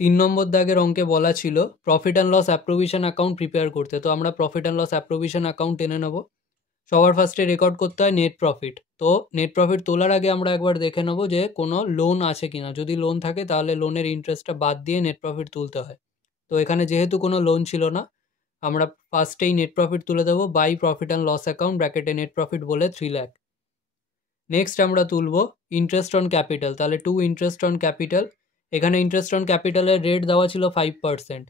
3 নম্বর দাগের অঙ্কে বলা ছিল profit and loss appropriation account prepare করতে। তো আমরা profit and loss appropriation account টেনে নেব। সবার ফার্স্টে রেকর্ড করতে হয় নেট প্রফিট। তো নেট প্রফিট তোলার আগে আমরা একবার দেখে নেব যে কোনো লোন আছে কিনা। যদি লোন থাকে তাহলে লোনের ইন্টারেস্টটা বাদ দিয়ে নেট প্রফিট তুলতে হয়। তো এখানে যেহেতু কোনো লোন ছিল না, আমরা ফার্স্টেই নেট প্রফিট তুলে দেবো by profit and loss account ব্র্যাকেটে নেট প্রফিট বলে 3 লাখ। নেক্সট আমরা তুলব ইন্টারেস্ট অন ক্যাপিটাল। তাহলে টু ইন্টারেস্ট অন ক্যাপিটাল। এখানে ইন্টারেস্ট অন ক্যাপিটালের রেট দেওয়া ছিল 5%।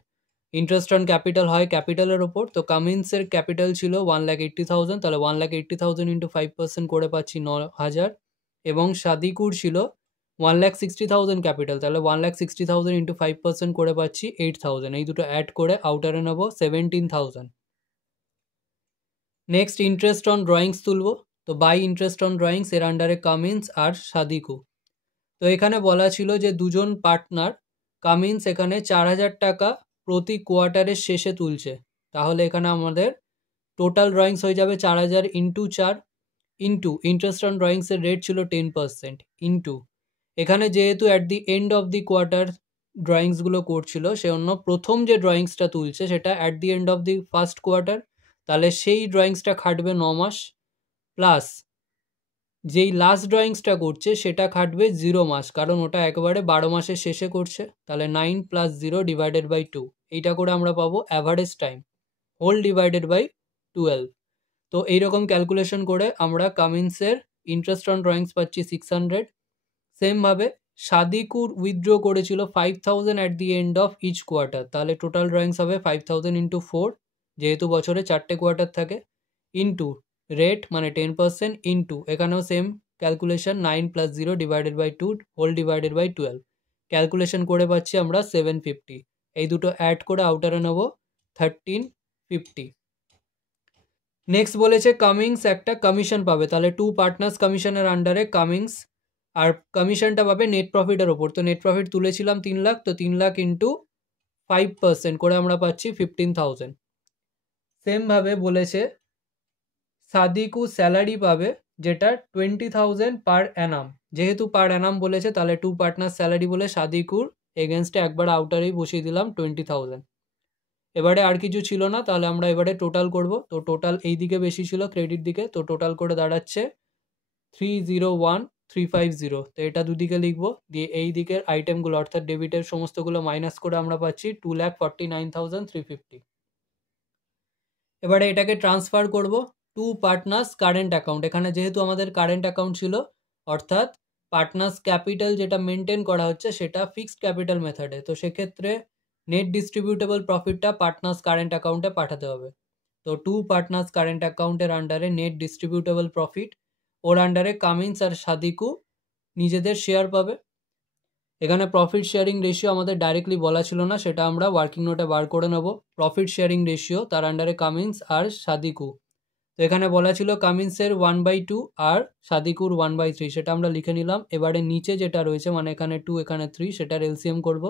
ইন্টারেস্ট অন ক্যাপিটাল হয় ক্যাপিটালের ওপর। তো কামিন্সের ক্যাপিটাল ছিল 1,80,000, তাহলে 1,80,000 ইন্টু 5% করে পাচ্ছি 9,000। এবং সাদিকুর ছিল 1,60,000 ক্যাপিটাল, তাহলে 1,60,000 ইন্টু 5% করে পাচ্ছি 8,000। এই দুটো অ্যাড করে আউটারে নেব 17,000। নেক্সট ইন্টারেস্ট অন ড্রয়িংস তুলব। তো বাই ইন্টারেস্ট অন ড্রয়িংস এর আন্ডারে কামিন্স আর সাদিকু। তো এখানে বলা ছিল যে দুজন পার্টনার, কামিন্স এখানে 4,000 টাকা প্রতি কোয়ার্টারের শেষে তুলছে। তাহলে এখানে আমাদের টোটাল ড্রয়িংস হয়ে যাবে 4,000 ইন্টু 4 ইন্টু ইন্টারেস্ট অন ড্রয়িংসের রেট ছিল 10% ইন্টু এখানে যেহেতু at the end of the quarter ড্রয়িংসগুলো করছিল, সে অন্য প্রথম যে ড্রয়িংসটা তুলছে সেটা at the end of the first quarter, তাহলে সেই ড্রয়িংসটা খাটবে 9 মাস, প্লাস যেই লাস্ট ড্রয়িংসটা করছে সেটা খাটবে 0 মাস, কারণ ওটা একবারে 12 মাসের শেষে করছে। তাহলে 9 + 0 ডিভাইডেড বাই 2, এইটা করে আমরা পাবো average time whole divided by 12। তো এইরকম ক্যালকুলেশন করে আমরা কামিন্সের ইন্টারেস্ট অন ড্রয়িংস পাচ্ছি 600। সেমভাবে সাদিকুর উইথড্র করেছিল 5,000 at the end of each quarter, তাহলে টোটাল ড্রয়িংস হবে 5,000 ইন্টু 4, যেহেতু বছরে 4টে কোয়ার্টার থাকে, ইন্টু রেট মানে 10% ইন্টু এখানেও same calculation 9 + 0 divided by 2 whole divided by 12। Calculation করে পাচ্ছি আমরা 750। এই দুটো অ্যাড করে আউটারে নেব 1350। নেক্সট বলেছে কামিংস একটা কমিশন পাবে, তাহলে টু পার্টনার্স কমিশনের আন্ডারে কামিংস, আর কমিশনটা পাবে নেট প্রফিটের ওপর। তো নেট প্রফিট তুলেছিলাম 3 লাখ, তো 3 লাখ ইন্টু 5% করে আমরা পাচ্ছি 15,000। সেমভাবে বলেছে সাদিকু স্যালারি পাবে যেটা 20,000 পার অ্যানাম। যেহেতু পার অ্যানাম বলেছে তাহলে টু পার্টনার স্যালারি বলে সাদিকুর এগেনস্টে একবার আউটারেই বসিয়ে দিলাম 20,000। এবারে আর কিছু ছিল না, তাহলে আমরা এবারে টোটাল করব। তো টোটাল এই দিকে বেশি ছিল ক্রেডিট দিকে, তো টোটাল করে দাঁড়াচ্ছে 301,350। তো এটা দুদিকে লিখবো, দিয়ে এই দিকের আইটেমগুলো অর্থাৎ ডেবিটের সমস্তগুলো মাইনাস করে আমরা পাচ্ছি 2,49,350। এবারে এটাকে ট্রান্সফার করব টু পার্টনার্স কারেন্ট অ্যাকাউন্ট। এখানে যেহেতু আমাদের কারেন্ট অ্যাকাউন্ট ছিল, অর্থাৎ পার্টনার্স ক্যাপিটাল যেটা মেনটেন করা হচ্ছে সেটা ফিক্সড ক্যাপিটাল মেথডে, তো সেক্ষেত্রে নেট ডিস্ট্রিবিউটেবল প্রফিটটা পার্টনার্স কারেন্ট অ্যাকাউন্টে পাঠাতে হবে। তো টু পার্টনার্স কারেন্ট অ্যাকাউন্টের আন্ডারে নেট ডিস্ট্রিবিউটেবল প্রফিট, ওর আন্ডারে কামিন্স আর সাদিকু নিজেদের শেয়ার পাবে। এখানে প্রফিট শেয়ারিং রেশিও আমাদের ডাইরেক্টলি বলা ছিল না, সেটা আমরা ওয়ার্কিং নোটে বার করে নেব। প্রফিট শেয়ারিং রেশিও তার আন্ডারে কামিন্স আর সাদিকু। তো এখানে বলা ছিল কামিন্সের 1/2 আর সাদিকুর 1/3, সেটা আমরা লিখে নিলাম। এবারে নিচে যেটা রয়েছে মানে এখানে 2 এখানে 3, সেটার এলসিএম করব।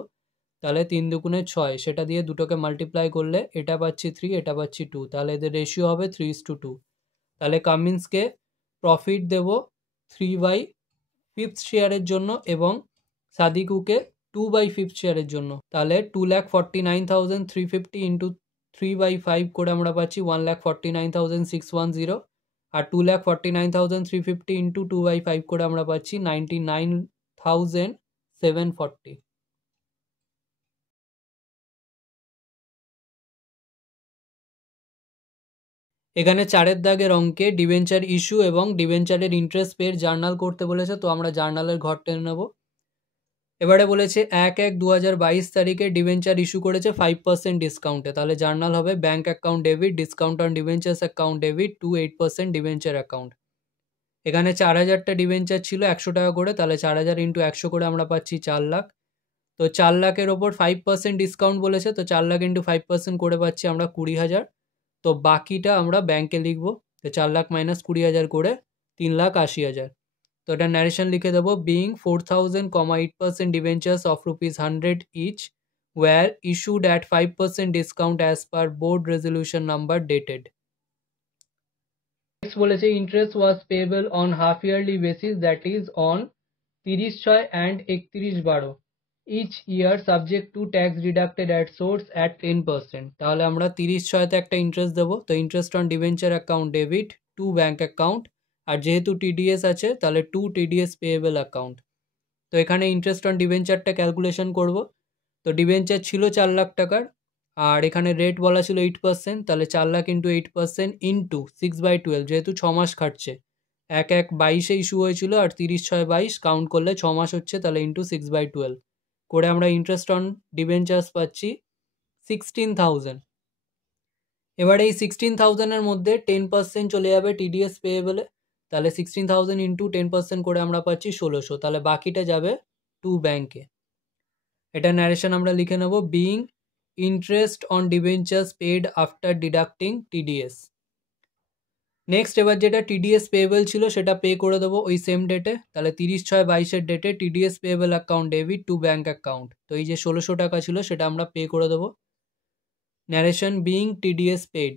তাহলে 3 দুগুণে 6, সেটা দিয়ে দুটোকে মাল্টিপ্লাই করলে এটা পাচ্ছি 3, এটা পাচ্ছি 2, তাহলে এদের রেশিও হবে 3:2। তাহলে কামিন্সকে প্রফিট দেব 3/5 শেয়ারের জন্য এবং সাদিকুকে 2/5 শেয়ারের জন্য। তাহলে 2,49,350 ইন্টু 3/5 করে আমরা পাচ্ছি 1,49,610, আর 2,49,350 ইন্টু 2/5 করে আমরা পাচ্ছি 99,740। এখানে 4 দাগের অঙ্কে ডিবেঞ্চার ইস্যু এবং ডিবেঞ্চারের ইন্টারেস্ট পের জার্নাল করতে বলেছে, তো আমরা জার্নালের ঘর টেনে নেব। এবারে বলেছে 1/1/2022 তারিখে ডিবেঞ্চার ইস্যু করেছে 5% ডিসকাউন্টে, তাহলে জার্নাল হবে bank account debit discount on debentures account debit to 8% debenture account. এখানে 4,000টা ডিবেঞ্চার ছিল 100 টাকা করে, তাহলে 4,000 ইন্টু 100 করে আমরা পাচ্ছি 4 লাখ। তো 4 লাখের ওপর 5% ডিসকাউন্ট বলেছে, তো 4 লাখ ইন্টু 5% করে পাচ্ছি আমরা 20,000। তো বাকিটা আমরা ব্যাংকে লিখবো। তো 4 লাখ মাইনাস 20,000 করে 3,80,000। তো এটা ন্যারেশন লিখে দেবো, being 4,000,8% debentures of ₹100 each were issued at 5% discount as per board resolution number dated. Next বলেছে interest was payable on half yearly basis, that is on 30/6 and 31/12। Each year subject to tax deducted at source at 10%। তাহলে আমরা 30/6-তে একটা interest দেবো, তো interest on debenture account debit to bank account, আর যেহেতু TDS আছে তাহলে টু টিডিএস পেয়েবল অ্যাকাউন্ট। তো এখানে ইন্টারেস্ট অন ডিবেঞ্চারটা ক্যালকুলেশন করব। তো ডিবেঞ্চার ছিল 4 লাখ টাকার, আর এখানে রেট বলা ছিল 8%, তাহলে 4 লাখ ইন্টু 8% ইন্টু 6/12, যেহেতু 6 মাস খাটছে, 1/1/22-এ ইস্যু হয়েছিল, আর 30/6/22 কাউন্ট করলে 6 মাস হচ্ছে, তাহলে ইন্টু 6/12 করে আমরা ইন্টারেস্ট অন ডিবেঞ্চার্স পাচ্ছি 16,000। এবার এই 16,000-এর মধ্যে 10% চলে যাবে টিডিএস পেয়েবলে, তাহলে 16,000 ইন্টু 10% করে আমরা পাচ্ছি 1600, তাহলে বাকিটা যাবে টু ব্যাঙ্কে। এটা ন্যারেশন আমরা লিখে নেব, being interest on debentures paid after deducting TDS. Next এবার যেটা টিডিএস পেয়েবল ছিল সেটা পে করে দেবো ওই সেম ডেটে, তাহলে 30/6/22-এর ডেটে TDS payable account debit to bank account. তো এই যে 1600 টাকা ছিল সেটা আমরা পে করে দেবো। Narration being TDS paid.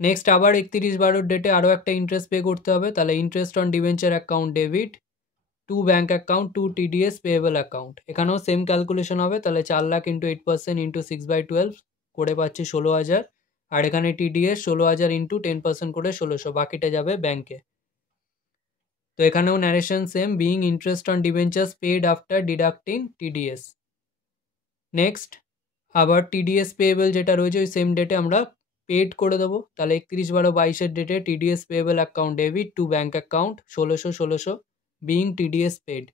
Next আবার 31/12-এর ডেটে আরও একটা ইন্টারেস্ট পে করতে হবে, তাহলে interest on debenture account debit to bank account two TDS payable account. এখানেও সেম ক্যালকুলেশন হবে, তাহলে 4 লাখ ইন্টু 8% ইন্টু 6/12 করে পাচ্ছি 16,000, আর এখানে টিডিএস 16,000 ইন্টু 10% করে 1600, বাকিটা যাবে ব্যাঙ্কে। তো এখানেও narration same, being interest on debentures paid after deducting TDS. Next আবার টিডিএস পেয়েবল যেটা রয়েছে ওই সেম ডেটে আমরা পেড করে দেবো, তাহলে 31/12/22-এর ডেটে TDS payable account debit to bank account 1600 being TDS paid.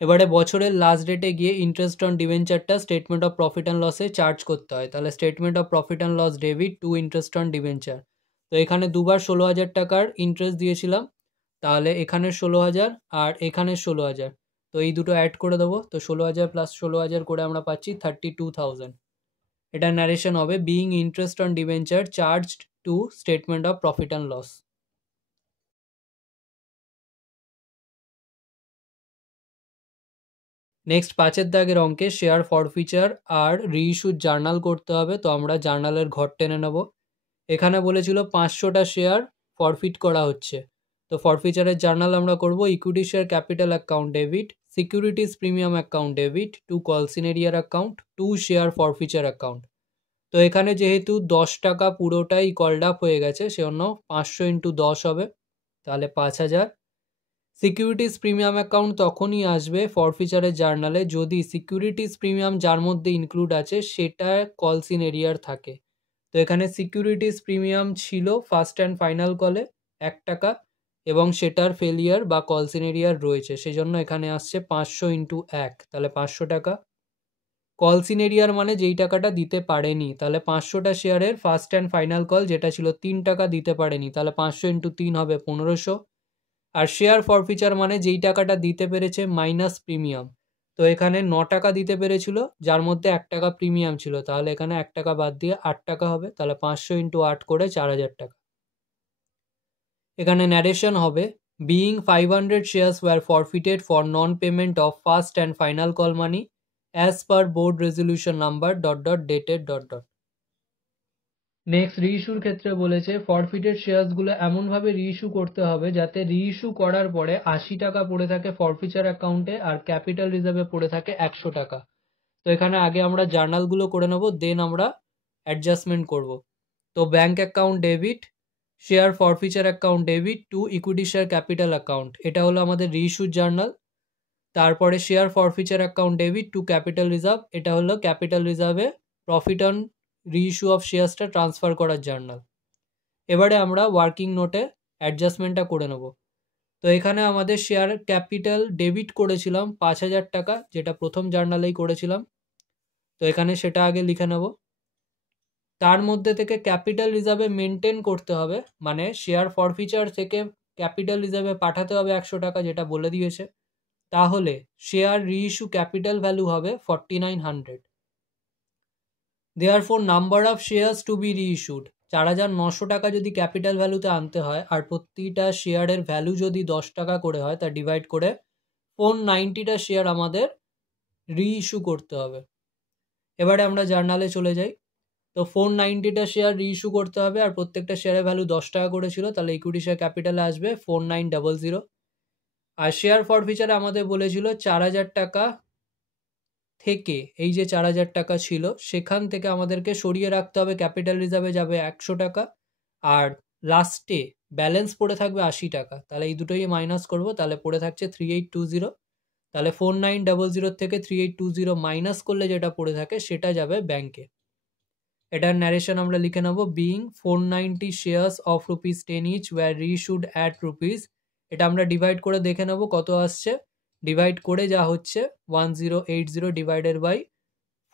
এবারে বছরের লাস্ট ডেটে গিয়ে ইন্টারেস্ট অন ডিবেঞ্চারটা স্টেটমেন্ট অফ প্রফিট অ্যান্ড লসে চার্জ করতে হয়, তাহলে statement of profit and loss debit to interest on debenture. তো এখানে দুবার 16,000 টাকার ইন্টারেস্ট দিয়েছিলাম, তাহলে এখানের 16,000 আর এখানের 16,000, তো এই দুটো অ্যাড করে দেবো, তো 16,000 প্লাস 16,000 করে আমরা পাচ্ছি 32,000। এটা ন্যারেশন হবে, being interest on debenture charged to statement of profit and loss. Next 5-এর দাগের অঙ্কে শেয়ার ফরফিচার আর রিইস্যুড জার্নাল করতে হবে, তো আমরা জার্নালের ঘর টেনে নেব। এখানে বলেছিল 500টা শেয়ার ফরফিট করা হচ্ছে, তো ফরফিচারের জার্নাল আমরা করব equity share capital account debit, securities premium account debit to calls in arrear account to share forfeiture account. তো এখানে যেহেতু 10 টাকা পুরোটাই কলড আপ হয়ে গেছে সেজন্য 500 ইন্টু 10 হবে, তাহলে 5,000। সিকিউরিটিজ প্রিমিয়াম অ্যাকাউন্ট তখনই আসবে ফরফিচারের জার্নালে যদি সিকিউরিটিজ প্রিমিয়াম যার মধ্যে ইনক্লুড আছে সেটা কলস ইন এরিয়ার থাকে। তো এখানে সিকিউরিটিজ প্রিমিয়াম ছিল ফার্স্ট অ্যান্ড ফাইনাল কলে 1 টাকা, এবং সেটার ফেলিয়ার বা কলস ইন এরিয়ার রয়েছে, সেজন্য এখানে আসছে 500 ইন্টু 1, তাহলে 500 টাকা। কলস ইন এরিয়ার মানে যেই টাকাটা দিতে পারেনি, তাহলে 500টা শেয়ারের ফার্স্ট অ্যান্ড ফাইনাল কল যেটা ছিল 3 টাকা দিতে পারেনি, তাহলে 500 ইন্টু 3 হবে 1500। আর শেয়ার ফরফিচার মানে যেই টাকাটা দিতে পেরেছে মাইনাস প্রিমিয়াম, তো এখানে 9 টাকা দিতে পেরেছিল যার মধ্যে 1 টাকা প্রিমিয়াম ছিল, তাহলে এখানে 1 টাকা বাদ দিয়ে 8 টাকা হবে, তাহলে 500 ইন্টু 8 করে 4,000 টাকা। এখানে ন্যারেশন হবে, being 500 shares were forfeited for non payment of first and final call money as per board resolution number ... dated ... next রিইস্যুর ক্ষেত্রে বলেছে ফরফিটেড শেয়ারসগুলো এমনভাবে রিইস্যু করতে হবে যাতে রিইস্যু করার পরে 80 টাকা পড়ে থাকে ফরফিচার অ্যাকাউন্টে আর ক্যাপিটাল রিজার্ভে পড়ে থাকে 100 টাকা। তো এখানে আগে আমরা জার্নালগুলো করে নেব, দেন আমরা অ্যাডজাস্টমেন্ট করব। তো bank account debit, share forfeiture account debit to equity share capital account, এটা হলো আমাদের রিইস্যুর জার্নাল। তারপরে share forfeiture account debit to capital reserve, এটা হলো ক্যাপিটাল রিজার্ভে প্রফিট অন রিইস্যু অফ শেয়ার্সটা ট্রান্সফার করার জার্নাল। এবারে আমরা ওয়ার্কিং নোটে অ্যাডজাস্টমেন্টটা করে নেব। তো এখানে আমাদের শেয়ার ক্যাপিটাল ডেবিট করেছিলাম 5,000 টাকা, যেটা প্রথম জার্নালেই করেছিলাম, তো এখানে সেটা আগে লিখে নেব। তার মধ্যে থেকে ক্যাপিটাল রিজার্ভে মেনটেন করতে হবে, মানে শেয়ার ফরফিচার থেকে ক্যাপিটাল রিজার্ভে পাঠাতে হবে 100 টাকা, যেটা বলে দিয়েছে। তাহলে শেয়ার রিইস্যু ক্যাপিটাল ভ্যালু হবে 4,900। Therefore number of shares to be reissued, 4,900 টাকা যদি ক্যাপিটাল ভ্যালুতে আনতে হয় আর প্রতিটা শেয়ারের ভ্যালু যদি 10 টাকা করে হয়, তা ডিভাইড করে 490টা শেয়ার আমাদের রিইস্যু করতে হবে। এবারে আমরা জার্নালে চলে যাই। তো 490টা শেয়ার রিইস্যু করতে হবে আর প্রত্যেকটা শেয়ারের ভ্যালু 10 টাকা করে ছিল, তাহলে ইকুইটি শেয়ার ক্যাপিটালে আসবে 4900। আর শেয়ার ফরফিচারে আমাদের বলেছিল 4,000 টাকা থেকে এই যে 4,000 টাকা ছিল সেখান থেকে আমাদেরকে সরিয়ে রাখতে হবে, ক্যাপিটাল রিজার্ভে যাবে 100 টাকা আর লাস্টে ব্যালেন্স পড়ে থাকবে 80 টাকা। তাহলে এই দুটোই মাইনাস করব, তাহলে পড়ে থাকছে 3820। তাহলে 4900 থেকে 3820 মাইনাস করলে যেটা পড়ে থাকে সেটা যাবে ব্যাংকে। এটার ন্যারেশন আমরা লিখে নেব, being 490 shares of ₹10 each were reissued at rupees. এটা আমরা ডিভাইড করে দেখে নেব কত আসছে। ডিভাইড করে যা হচ্ছে 1080 ডিভাইডেড বাই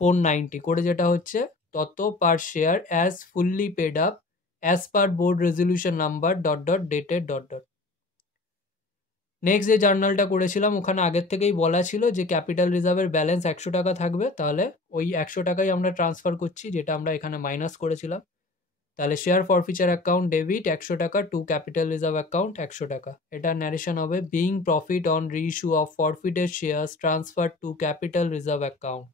490 করে যেটা হচ্ছে তত per share as fully paid up as per board resolution number ... dated ... next যে জার্নালটা করেছিলাম ওখানে আগের থেকেই বলা ছিল যে ক্যাপিটাল রিজার্ভের ব্যালেন্স 100 টাকা থাকবে, তাহলে ওই 100 টাকাই আমরা ট্রান্সফার করছি যেটা আমরা এখানে মাইনাস করেছিলাম। তাহলে শেয়ার ফরফিচার অ্যাকাউন্ট ডেবিট 100 টাকা টু ক্যাপিটাল রিজার্ভ অ্যাকাউন্ট 100 টাকা। এটা ন্যারেশন হবে, being profit on reissue of forfeited shares transfer to capital reserve account.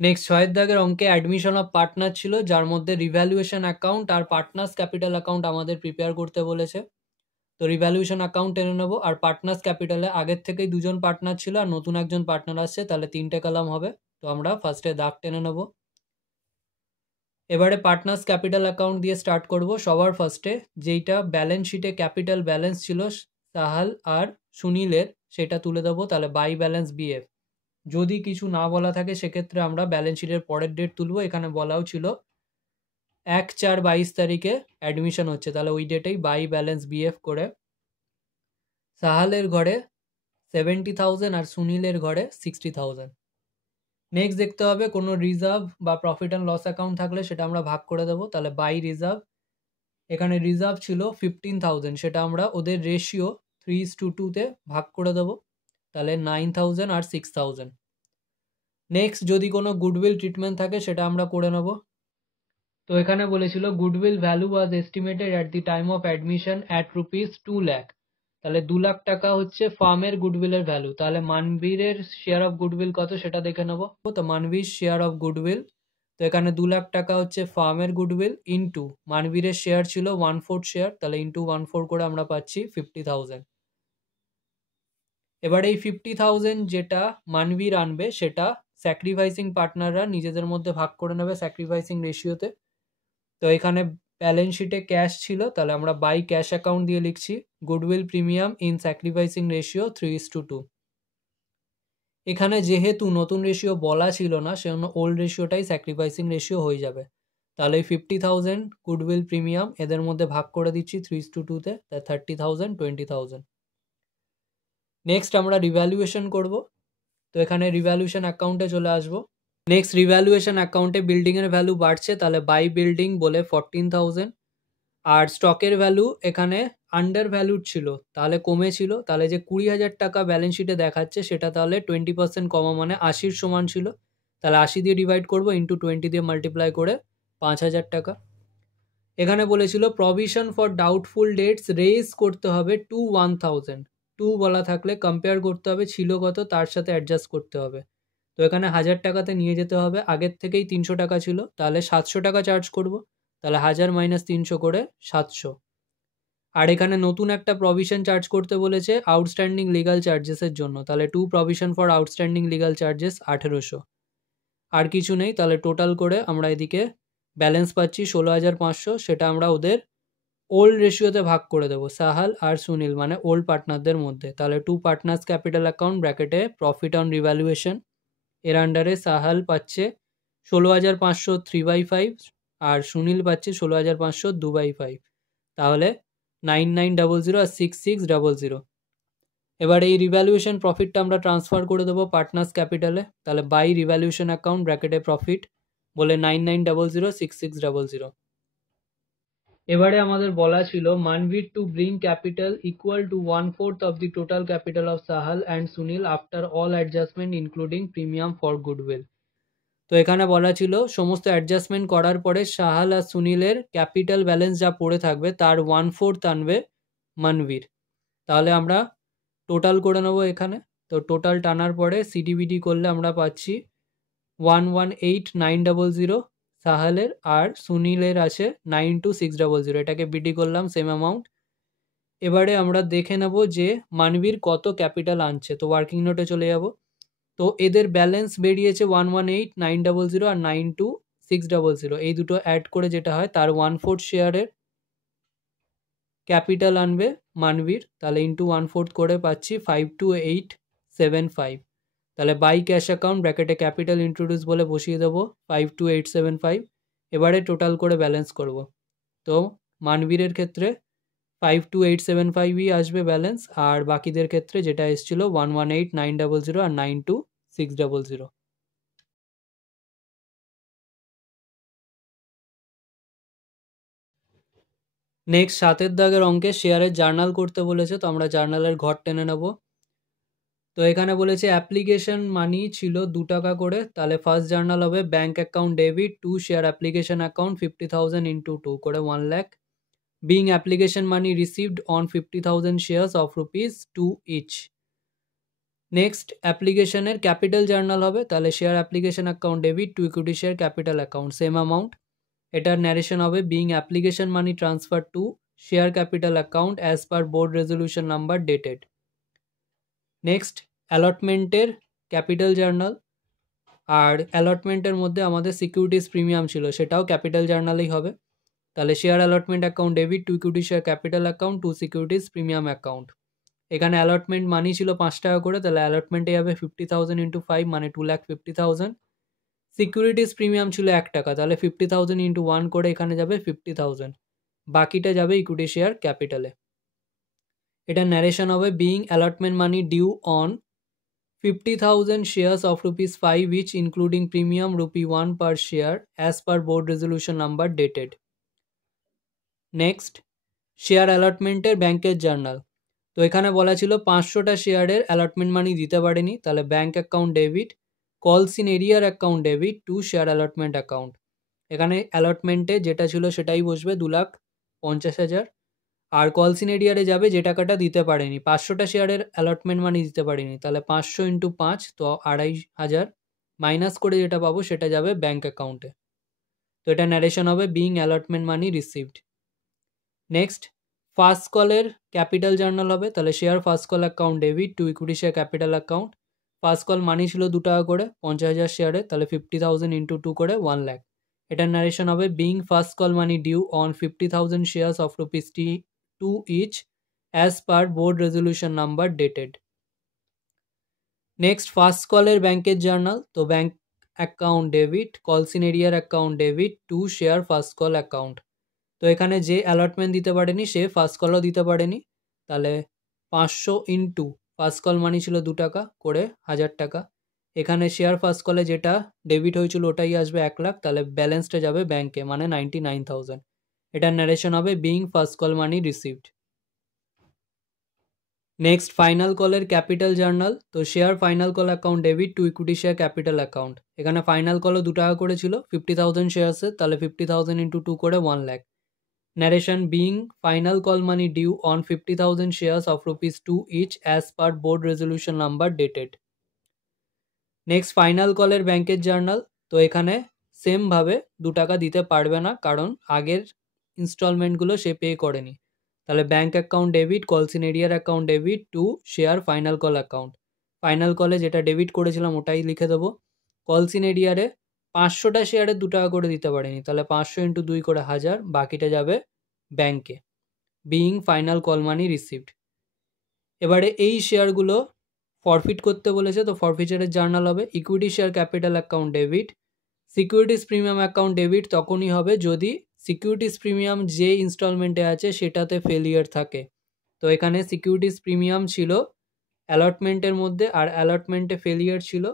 Next 6 দাগের অঙ্কে অ্যাডমিশন অফ পার্টনার ছিল, যার মধ্যে রিভ্যালুয়েশন অ্যাকাউন্ট আর পার্টনার্স ক্যাপিটাল অ্যাকাউন্ট আমাদের প্রিপেয়ার করতে বলেছে। তো রিভ্যালুয়েশন অ্যাকাউন্ট টেনে নেবো। আর পার্টনার্স ক্যাপিটালে আগের থেকেই দুজন পার্টনার ছিল আর নতুন একজন পার্টনার আসছে, তাহলে 3টে কলাম হবে। তো আমরা ফার্স্টে দাগ টেনে নেব। এবারে পার্টনার্স ক্যাপিটাল অ্যাকাউন্ট দিয়ে স্টার্ট করব। সবার ফার্স্টে যেইটা ব্যালেন্স শিটে ক্যাপিটাল ব্যালেন্স ছিল সাহাল আর সুনীলের সেটা তুলে দেবো, তাহলে বাই ব্যালেন্স বিএফ। যদি কিছু না বলা থাকে সেক্ষেত্রে আমরা ব্যালেন্স শিটের পরের ডেট তুলবো। এখানে বলাও ছিল 1/4/22 তারিখে অ্যাডমিশন হচ্ছে, তাহলে ওই ডেটেই বাই ব্যালেন্স বিএফ করে সাহালের ঘরে 70,000 আর সুনীলের ঘরে 60,000। নেক্সট দেখতে হবে কোনো রিজার্ভ বা প্রফিট অ্যান্ড লস অ্যাকাউন্ট থাকলে সেটা আমরা ভাগ করে দেবো, তাহলে বাই রিজার্ভ। এখানে রিজার্ভ ছিল 15,000, সেটা আমরা ওদের রেশিও 3:2 ভাগ করে দেবো, তাহলে 9,000 আর 6,000। নেক্সট যদি কোনো গুডউইল ট্রিটমেন্ট থাকে সেটা আমরা করে নেব। তো এখানে বলেছিল goodwill value was estimated at the time of admission at ₹2 lakh. তাহলে 2 লাখ টাকা হচ্ছে ফার্মের গুডউইলের ভ্যালু, তাহলে মানবীরের শেয়ার অফ গুডউইল কত সেটা দেখে নেব। তো মানবীর শেয়ার অফ গুডউইল, তো এখানে 2 লাখ টাকা হচ্ছে ফার্মের গুডউইল ইন্টু মানবীরের শেয়ার ছিল 1/4 শেয়ার, তাহলে ইন্টু 1/4 করে আমরা পাচ্ছি 50,000। এবার এই 50,000 যেটা মানবীর আনবে সেটা স্যাক্রিফাইসিং পার্টনাররা নিজেদের মধ্যে ভাগ করে নেবে স্যাক্রিফাইসিং রেশিওতে। তো এখানে ব্যালেন্স শিটে ক্যাশ ছিল, তাহলে আমরা বাই ক্যাশ অ্যাকাউন্ট দিয়ে লিখছি goodwill premium in sacrificing ratio 3:2। এখানে যেহেতু নতুন রেশিও বলা ছিল না সেজন্য ওল্ড রেশিওটাই স্যাক্রিফাইসিং রেশিও হয়ে যাবে। তাহলে এই 50,000 গুডউইল প্রিমিয়াম এদের মধ্যে ভাগ করে দিচ্ছি 3:2, তাই 30,000 20,000। নেক্সট আমরা রিভ্যালুয়েশন করব। তো এখানে রিভ্যালুয়েশন অ্যাকাউন্টে চলে আসবো। নেক্সট রিভ্যালুয়েশন অ্যাকাউন্টে বিল্ডিংয়ের ভ্যালু বাড়ছে, তাহলে বাই বিল্ডিং বলে 14,000। আর স্টকের ভ্যালু এখানে আন্ডার ভ্যালুড ছিল, তাহলে কমেছিল, তাহলে যে 20,000 টাকা ব্যালেন্স শিটে দেখাচ্ছে সেটা তাহলে 20% কমা মানে 80 সমান ছিল, তাহলে 80 দিয়ে ডিভাইড করবো ইন্টু 20 দিয়ে মাল্টিপ্লাই করে 5,000 টাকা। এখানে বলেছিল provision for doubtful debts raise করতে হবে টু 1,000। 2 বলা থাকলে কম্পেয়ার করতে হবে ছিল কত তার সাথে অ্যাডজাস্ট করতে হবে। তো এখানে 1000 টাকাতে নিয়ে যেতে হবে, আগের থেকেই 300 টাকা ছিল, তাহলে 700 টাকা চার্জ করব, তাহলে 1000 - 300 করে 700। আর এখানে নতুন একটা প্রভিশন চার্জ করতে বলেছে আউটস্ট্যান্ডিং লিগাল চার্জেসের জন্য, তাহলে to provision for outstanding legal charges 1800। আর কিছু নেই, তাহলে টোটাল করে আমরা এদিকে ব্যালেন্স পাচ্ছি 16,500, সেটা আমরা ওদের ওল্ড রেশিওতে ভাগ করে দেবো সাহাল আর সুনীল মানে ওল্ড পার্টনারদের মধ্যে। তাহলে টু পার্টনার্স ক্যাপিটাল অ্যাকাউন্ট ব্র্যাকেটে প্রফিট অন রিভ্যালুয়েশন এর আন্ডারে সাহাল পাচ্ছে 16,500 3/5 আর সুনীল পাচ্ছে 16,500 2/5, তাহলে 9900 আর 6600। এবার এই রিভ্যালুয়েশন প্রফিটটা আমরা ট্রান্সফার করে দেবো পার্টনার্স ক্যাপিটালে, তাহলে বাই রিভ্যালুয়েশন অ্যাকাউন্ট ব্র্যাকেটে প্রফিট বলে 9900 6600। এবারে আমাদের বলা ছিল Manbir to bring capital equal to 1/4 of the total capital of Sahal and Sunil after all adjustment including premium for goodwill. তো এখানে বলা ছিল সমস্ত অ্যাডজাস্টমেন্ট করার পরে সাহাল আর সুনীলের ক্যাপিটাল ব্যালেন্স যা পড়ে থাকবে তার 1/4 আনবে মানবীর। তাহলে আমরা টোটাল করে নেবো এখানে। তো টোটাল টানার পরে সিডিবিডি করলে আমরা পাচ্ছি 118,900 সাহালের আর সুনীলের আছে 92,600, এটাকে বিডি করলাম সেম অ্যামাউন্ট। এবারে আমরা দেখে নেব যে মানবীর কত ক্যাপিটাল আনছে। তো ওয়ার্কিং নোটে চলে যাব। তো এদের ব্যালেন্স বেরিয়েছে 118,900 আর 92,600, এই দুটো অ্যাড করে যেটা হয় তার 1/4 শেয়ারের ক্যাপিটাল আনবে মানবীর, তাহলে ইন্টু 1/4 করে পাচ্ছি 52,875। তাহলে বাই ক্যাশ অ্যাকাউন্ট ব্র্যাকেটে ক্যাপিটাল ইন্ট্রোডিউস বলে বসিয়ে দেবো 52,875। এবারে টোটাল করে ব্যালেন্স করব। তো মানবীরের ক্ষেত্রে 52,875ই আসবে ব্যালেন্স, আর বাকিদের ক্ষেত্রে যেটা এসেছিল 118,900 আর 92,600। নেক্সট 7 দাগের অঙ্কে শেয়ারের জার্নাল করতে বলেছে, তো আমরা জার্নালের ঘর টেনে নেব। তো এখানে বলেছে অ্যাপ্লিকেশন মানি ছিল 2 টাকা করে, তাহলে ফার্স্ট জার্নাল হবে bank account debit to share application account 50,000 into 2 করে 1 lakh, being application money received on 50,000 shares of ₹2 each. Next অ্যাপ্লিকেশনের ক্যাপিটাল জার্নাল হবে, তাহলে share application account debit to equity share capital account same amount. এটার narration হবে being application money transfer to share capital account as per board resolution number dated. Next অ্যালটমেন্টের capital journal, আর অ্যালটমেন্টের মধ্যে আমাদের securities premium ছিল সেটাও capital জার্নালেই হবে। তাহলে share allotment account debit to equity share capital account two securities premium account. এখানে allotment মানি ছিল 5 টাকা করে, তাহলে অ্যালটমেন্টে যাবে 50,000 ইন্টু 5 মানে 2,50,000। সিকিউরিটিস প্রিমিয়াম ছিল 1 টাকা, তাহলে 50,000 ইন্টু 1 করে এখানে যাবে 50,000, বাকিটা যাবে ইকুইটি শেয়ার ক্যাপিটালে। এটা ন্যারেশন হবে being allotment money due on 50,000 shares of ₹5 each including premium ₹1 per share as per board resolution number dated. Next share অ্যালটমেন্টের ব্যাংকের জার্নাল। তো এখানে বলা ছিল 500টা শেয়ারের অ্যালটমেন্ট মানি দিতে পারেনি, তাহলে bank account debit calls in arrear account debit to share allotment account. এখানে অ্যালটমেন্টে যেটা ছিল সেটাই বসবে 2,50,000, আর কলস ইন এরিয়ারে যাবে যে টাকাটা দিতে পারেনি। 500টা শেয়ারের অ্যালটমেন্ট মানি দিতে পারেনি, তাহলে 500 ইন্টু 5 তো 2,500 মাইনাস করে যেটা পাবো সেটা যাবে ব্যাঙ্ক অ্যাকাউন্টে। তো এটা ন্যারেশন হবে being allotment money received. Next first কলের ক্যাপিটাল জার্নাল হবে, তাহলে share first call account debit to equity share capital account. First call money ছিল 2 টাকা করে 50,000 শেয়ারে, তাহলে 50,000 ইন্টু 2 করে 1 লাখ। এটার ন্যারেশন হবে being first call money due on 50,000 shares of ₹2 each as per board resolution number dated. Next first কলের ব্যাংকের জার্নাল, তো bank account debit calls in arrear account debit to share first call account. তো এখানে যে allotment দিতে পারেনি সে first কলও দিতে পারেনি, তাহলে 500 ইন্টু ফার্স্ট কল মানি ছিল 2 টাকা করে 1000 টাকা। এখানে শেয়ার ফার্স্ট কলে যেটা ডেবিট হয়েছিল ওটাই আসবে 1 লাখ, তাহলে ব্যালেন্সটা যাবে ব্যাংকে মানে 99,000। এটার ন্যারেশন হবে বিং ফার্স্ট কল মানি রিসিভড। নেক্সট ফাইনাল কলের ক্যাপিটাল জার্নাল, তো share final call account debit to equity share capital account. এখানে ফাইনাল কলও 2 টাকা করে ছিল 50,000 শেয়ার্সে, তাহলে 50,000 ইন্টু 2 করে 1 lakh. Narration being final call money due on 50,000 shares of ₹2 each as per board resolution number dated. Next final কলের ব্যাংকের জার্নাল, তো এখানে সেম ভাবে 2 টাকা দিতে পারবে না কারণ আগের ইনস্টলমেন্টগুলো সে পে করেনি। তাহলে bank account debit calls in arrear account debit to share final call account. Final কলে যেটা ডেবিট করেছিলাম ওটাই লিখে দেবো। কলস ইন এরিয়ারে 500টা শেয়ারে 2 টাকা করে দিতে পারেনি, তাহলে 500 ইন্টু 2 করে 1000, বাকিটা যাবে ব্যাংকে বিং ফাইনাল কল মানি রিসিভড। এবারে এই শেয়ারগুলো ফরফিট করতে বলেছে, তো ফরফিচারের জার্নাল হবে equity share capital account debit securities premium account debit তখনই হবে যদি সিকিউরিটিস প্রিমিয়াম যে ইনস্টলমেন্টে আছে সেটাতে ফেলিয়ার থাকে। তো এখানে সিকিউরিটিস প্রিমিয়াম ছিল অ্যালটমেন্টের মধ্যে আর অ্যালটমেন্টে ফেলিয়ার ছিল,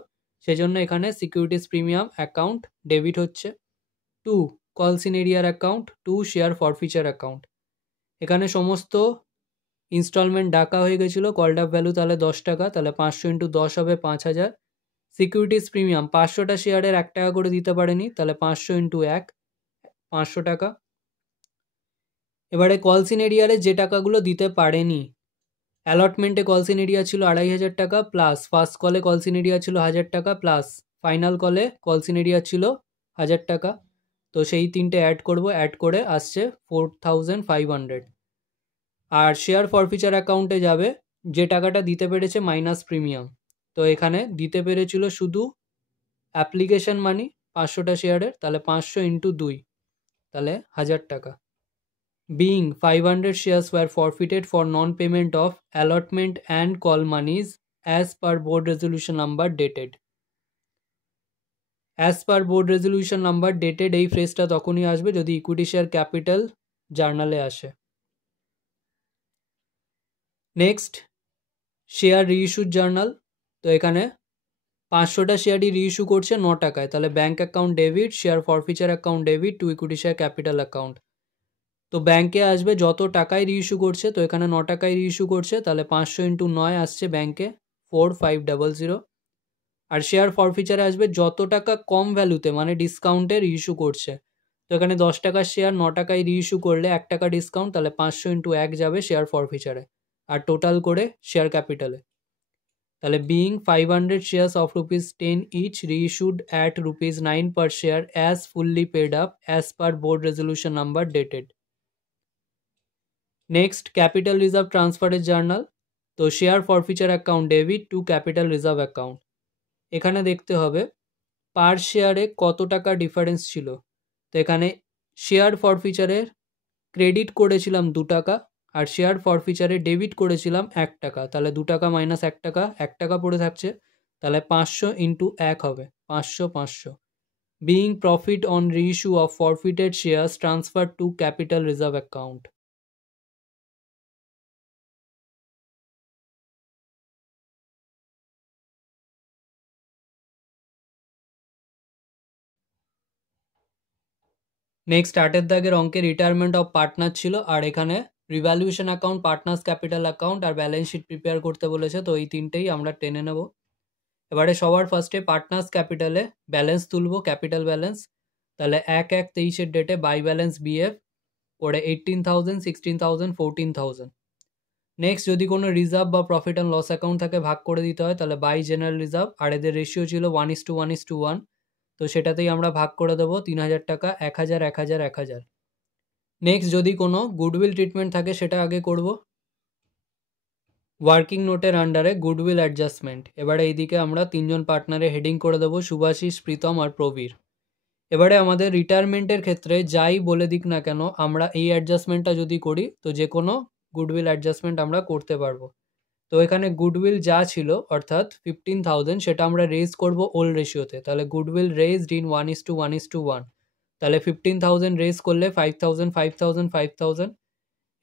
সেজন্য এখানে সিকিউরিটিস প্রিমিয়াম অ্যাকাউন্ট ডেবিট হচ্ছে টু কলস in arrear account to share forfeiture account. এখানে সমস্ত ইনস্টলমেন্ট ডাকা হয়ে গেছিলো, কলড আপ ভ্যালু তাহলে 10 টাকা, তাহলে 500 ইন্টু 10 হবে 5,000। সিকিউরিটিস প্রিমিয়াম 500টা শেয়ারের 1 টাকা করে দিতে পারেনি, তাহলে 500 ইন্টু 1 500 টাকা। এবারে কলস ইন এরিয়ারে যে টাকাগুলো দিতে পারেনি, অ্যালটমেন্টে কলস ইন এরিয়া ছিল 2,500 টাকা প্লাস ফার্স্ট কলে কলস ইন এরিয়া ছিল 1000 টাকা প্লাস ফাইনাল কলে কলস ইন এরিয়া ছিল 1000 টাকা, তো সেই তিনটে অ্যাড করব, অ্যাড করে আসছে 4500। আর শেয়ার ফরফিচার অ্যাকাউন্টে যাবে যে টাকাটা দিতে পেরেছে মাইনাস প্রিমিয়াম। তো এখানে দিতে পেরেছিল শুধু অ্যাপ্লিকেশন মানি 500টা শেয়ারের, তাহলে 500 ইন্টু 2, তাহলে 1000 টাকা। Being 500 shares were forfeited for non-payment of allotment and call monies as per board resolution number dated. As per board resolution number dated এই ফ্রেজটা তখনই আসবে যদি ইকুইটি শেয়ার ক্যাপিটাল জার্নালে আসে। Next, share reissued journal. তো এখানে 500টা শেয়ারই রিইস্যু করছে 9 টাকায়, তাহলে bank account debit, share forfeiture account debit to equity share capital account. তো ব্যাংকে আসবে যত টাকায় রিইস্যু করছে, তো এখানে 9 টাকায় রিইস্যু করছে, তাহলে 500 ইন্টু 9 আসছে ব্যাংকে 4500। আর শেয়ার ফরফিচারে আসবে যত টাকা কম ভ্যালুতে মানে ডিসকাউন্টে রিইস্যু করছে, তো এখানে 10 টাকার শেয়ার 9 টাকায় রিইস্যু করলে 1 টাকা ডিসকাউন্ট, তাহলে 500 ইন্টু 1 যাবে শেয়ার ফরফিচারে আর টোটাল করে শেয়ার ক্যাপিটালে। তাহলে being 500 shares of rupees 10 each reissued at rupees 9 per share as fully paid up as per board resolution number dated. Next, capital reserve ট্রান্সফারের জার্নাল। তো share forfeiture account debit to capital reserve account. এখানে দেখতে হবে পার শেয়ারে কত টাকা difference ছিল। তো এখানে শেয়ার ফরফিচারের ক্রেডিট করেছিলাম 2 টাকা আর শেয়ার ফরফিচারে ডেবিট করেছিলাম 1 টাকা, তাহলে 2 টাকা মাইনাস 1 টাকা, 1 টাকা পড়ে থাকছে, তাহলে 500 ইন্টু 1 হবে 500। Being profit on reissue of forfeited shares transfer to capital reserve account. Next, 8 দাগের অঙ্কে রিটায়ারমেন্ট অফ পার্টনার ছিল, আর এখানে revaluation account, partners capital account আর ব্যালেন্স শিট প্রিপেয়ার করতে বলেছে, তো এই তিনটেই আমরা টেনে নেব। এবারে সবার ফার্স্টে পার্টনার্স ক্যাপিটালে ব্যালেন্স তুলবো, ক্যাপিটাল ব্যালেন্স। তাহলে 1/1/23-এর ডেটে বাই ব্যালেন্স বিএফ করে 18,000, 16,000, 14,000। নেক্সট, যদি কোনো রিজার্ভ বা প্রফিট অ্যান্ড লস অ্যাকাউন্ট থাকে ভাগ করে দিতে হয়, তাহলে বাই জেনারেল রিজার্ভ, আর এদের রেশিও ছিল 1:1:1, তো সেটাতেই আমরা ভাগ করে দেবো 3,000 টাকা, 1,000, 1,000, 1,000। নেক্সট, যদি কোনো গুডউইল ট্রিটমেন্ট থাকে সেটা আগে করব। ওয়ার্কিং নোটের আন্ডারে গুডউইল অ্যাডজাস্টমেন্ট। এবারে এইদিকে আমরা 3জন পার্টনারে হেডিং করে দেবো, শুভাশিস, প্রীতম আর প্রবীর। এবারে আমাদের রিটায়ারমেন্টের ক্ষেত্রে যাই বলে দিক না কেন আমরা এই অ্যাডজাস্টমেন্টটা যদি করি তো যে কোনো গুডউইল অ্যাডজাস্টমেন্ট আমরা করতে পারবো। তো এখানে গুডউইল যা ছিল অর্থাৎ 15,000 সেটা আমরা রেজ করব ওল্ড রেশিওতে, তাহলে গুডউইল রেজড ইন 1:1:1, তাহলে 15,000 রেজ করলে 5,000, 5,000, 5,000।